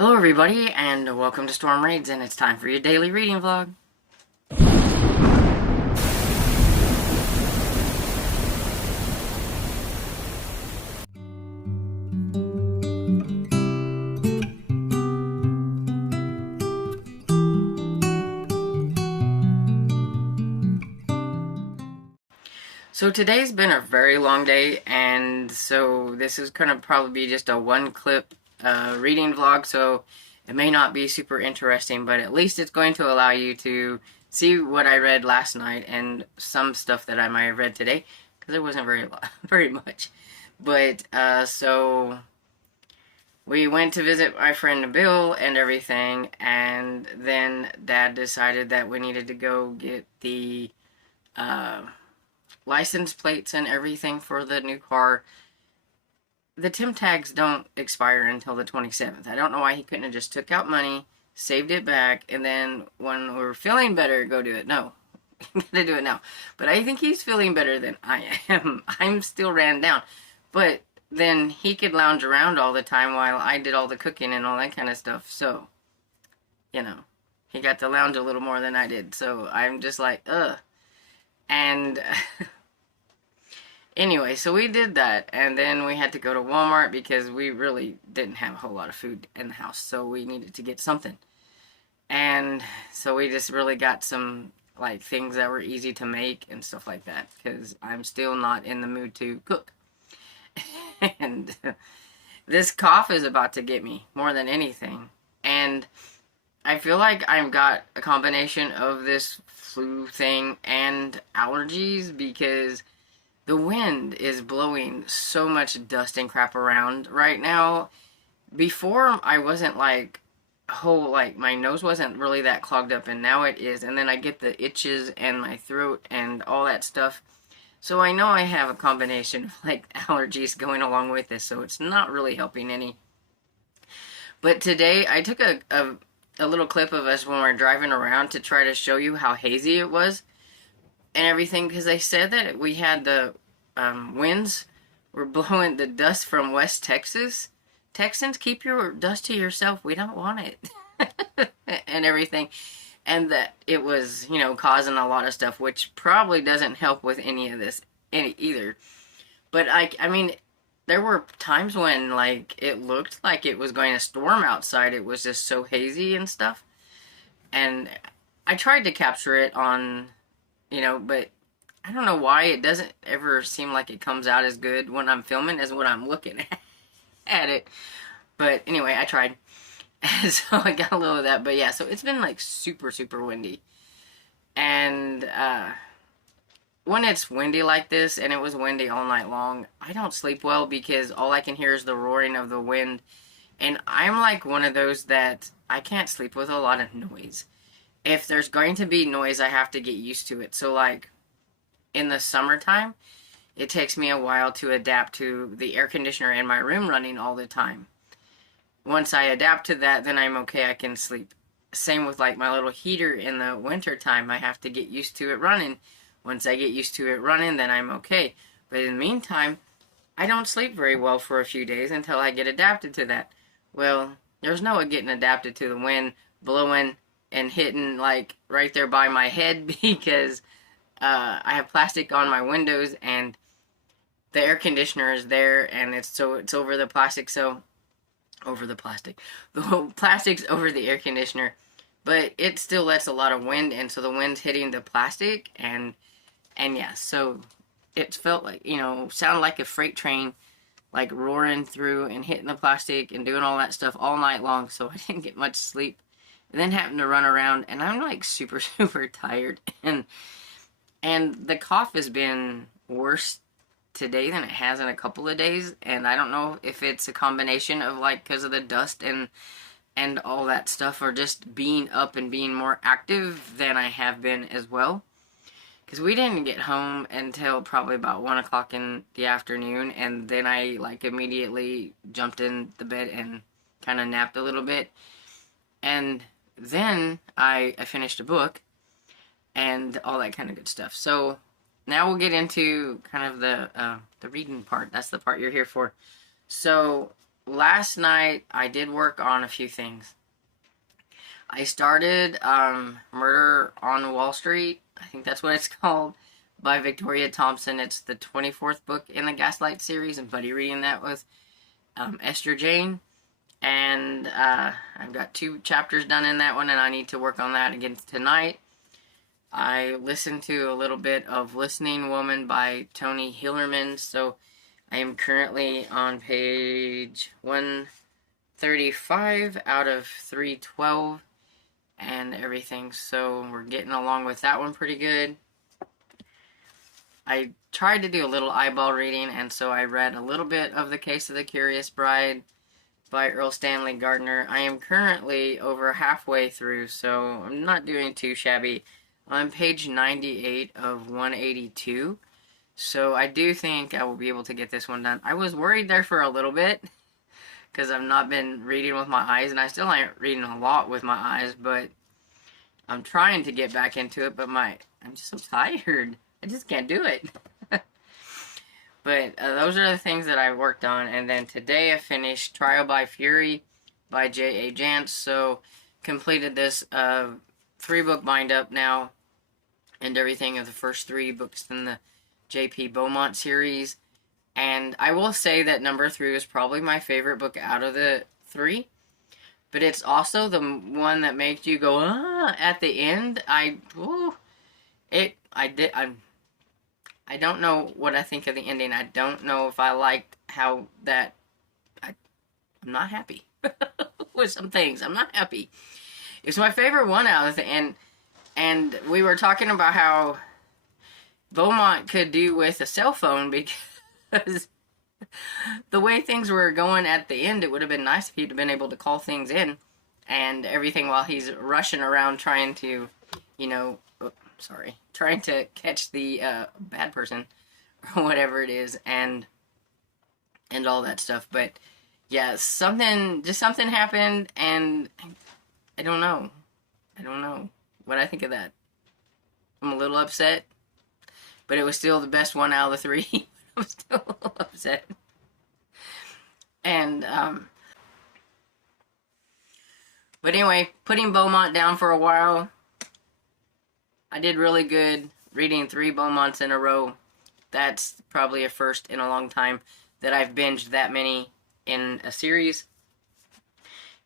Hello everybody, and welcome to Storm Raids, and it's time for your daily reading vlog. So today's been a very long day, and so this is going to probably be just a one-clip reading vlog, so it may not be super interesting, but at least it's going to allow you to see what I read last night and some stuff that I might have read today, because it wasn't very much. But, so we went to visit my friend Bill and everything, and then Dad decided that we needed to go get the license plates and everything for the new car. The Tim tags don't expire until the 27th. I don't know why he couldn't have just took out money, saved it back, and then when we're feeling better, go do it. No, gotta do it now. But I think he's feeling better than I am. I'm still ran down. But then he could lounge around all the time while I did all the cooking and all that kind of stuff. So, you know, he got to lounge a little more than I did. So I'm just like, ugh. And anyway, so we did that, and then we had to go to Walmart because we really didn't have a whole lot of food in the house, so we needed to get something. And so we just really got some, like, things that were easy to make and stuff like that, because I'm still not in the mood to cook. And this cough is about to get me more than anything. And I feel like I've got a combination of this flu thing and allergies, because the wind is blowing so much dust and crap around right now. Before, I wasn't like, my nose wasn't really that clogged up, and now it is. And then I get the itches and my throat and all that stuff. So I know I have a combination of like allergies going along with this, so it's not really helping any. But today I took a little clip of us when we're driving around to try to show you how hazy it was and everything, because they said that we had the winds were blowing the dust from West Texas. Texans, keep your dust to yourself. We don't want it. And everything. And that it was, you know, causing a lot of stuff, which probably doesn't help with any of this either. But I mean, there were times when, like, it looked like it was going to storm outside. It was just so hazy and stuff. And I tried to capture it on, you know, but I don't know why it doesn't ever seem like it comes out as good when I'm filming as when I'm looking at it. But anyway, I tried. So I got a little of that. But yeah, so it's been like super, super windy. And when it's windy like this, and it was windy all night long, I don't sleep well because all I can hear is the roaring of the wind. And I'm like one of those that I can't sleep with a lot of noise. If there's going to be noise, I have to get used to it. So like in the summertime, it takes me a while to adapt to the air conditioner in my room running all the time. Once I adapt to that, then I'm okay, I can sleep. Same with like my little heater in the winter time, I have to get used to it running. Once I get used to it running, then I'm okay. But in the meantime, I don't sleep very well for a few days until I get adapted to that. Well, there's no getting adapted to the wind blowing and hitting like right there by my head, because I have plastic on my windows and the air conditioner is there, and it's over the plastic, so over the plastic. The plastic's over the air conditioner, but it still lets a lot of wind in, so the wind's hitting the plastic, and yeah, so it felt like, you know, sounded like a freight train, like roaring through and hitting the plastic and doing all that stuff all night long, so I didn't get much sleep. And then having to run around, and I'm like super, super tired, and the cough has been worse today than it has in a couple of days, and I don't know if it's a combination of like because of the dust and all that stuff, or just being up and being more active than I have been as well, because we didn't get home until probably about 1 o'clock in the afternoon, and then I like immediately jumped in the bed and kind of napped a little bit, and then I finished a book and all that kind of good stuff. So now we'll get into kind of the reading part. That's the part you're here for. So last night I did work on a few things. I started Murder on Wall Street. I think that's what it's called, by Victoria Thompson. It's the 24th book in the Gaslight series, and buddy reading that with Esther Jane. And I've got 2 chapters done in that one, and I need to work on that again tonight. I listened to a little bit of Listening Woman by Tony Hillerman, so I am currently on page 135 out of 312 and everything, so we're getting along with that one pretty good. I tried to do a little eyeball reading, and so I read a little bit of The Case of the Curious Bride by Earl Stanley Gardner. I am currently over halfway through, so I'm not doing too shabby. I'm page 98 of 182, so I do think I will be able to get this one done. I was worried there for a little bit, because I've not been reading with my eyes, and I still ain't reading a lot with my eyes, but I'm trying to get back into it, but I'm just so tired. I just can't do it. But those are the things that I worked on, and then today I finished Trial by Fury by J.A. Jance, so completed this 3-book bind-up now, and everything of the first 3 books in the J.P. Beaumont series. And I will say that number 3 is probably my favorite book out of the 3. But it's also the one that makes you go, ah, at the end. I don't know what I think of the ending. I don't know if I liked how that, I'm not happy with some things. I'm not happy. It's my favorite one out of the end. And we were talking about how Beaumont could do with a cell phone, because the way things were going at the end, it would have been nice if he'd have been able to call things in and everything while he's rushing around trying to, trying to catch the bad person or whatever it is, and all that stuff. But yeah, something happened, and I don't know what I think of that. I'm a little upset, but it was still the best one out of the 3. I'm still a little upset. And, but anyway, putting Beaumont down for a while. I did really good reading 3 Beaumonts in a row. That's probably a first in a long time that I've binged that many in a series.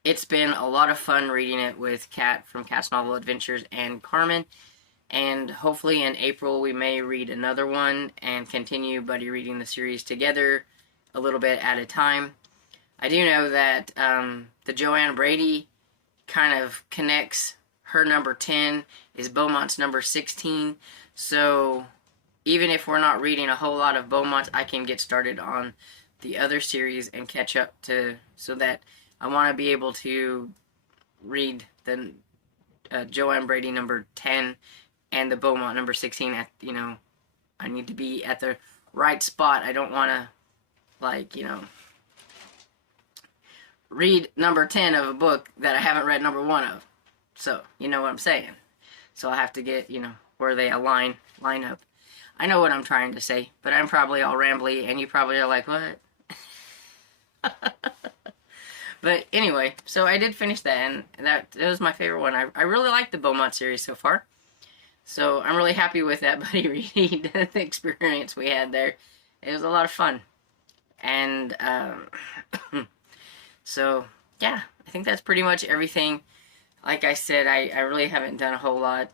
It's been a lot of fun reading it with Kat from Kat's Novel Adventures and Carmen. And hopefully in April we may read another one and continue buddy reading the series together a little bit at a time. I do know that the Joanne Brady kind of connects. Her number 10 is Beaumont's number 16. So even if we're not reading a whole lot of Beaumont, I can get started on the other series and catch up to, so that I want to be able to read the Joanne Brady number 10 and the Beaumont number 16 at, I need to be at the right spot. I don't want to, read number 10 of a book that I haven't read number 1 of. So, you know what I'm saying. So I have to get, where they line up. I know what I'm trying to say, but I'm probably all rambly, and you probably are like, what? But anyway, so I did finish that, and that was my favorite one. I really like the Beaumont series so far. So I'm really happy with that buddy read, the experience we had there. It was a lot of fun. And, so, yeah, I think that's pretty much everything. Like I said, I really haven't done a whole lot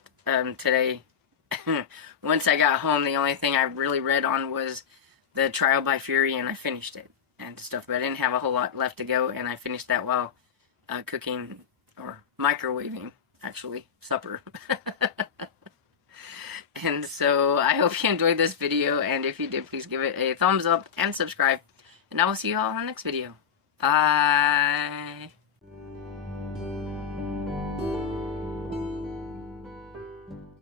today. Once I got home, the only thing I really read on was the Trial by Fury, and I finished it and stuff. But I didn't have a whole lot left to go, and I finished that while cooking, or microwaving, actually, supper. And so I hope you enjoyed this video, and if you did, please give it a thumbs up and subscribe. And I will see you all in the next video. Bye.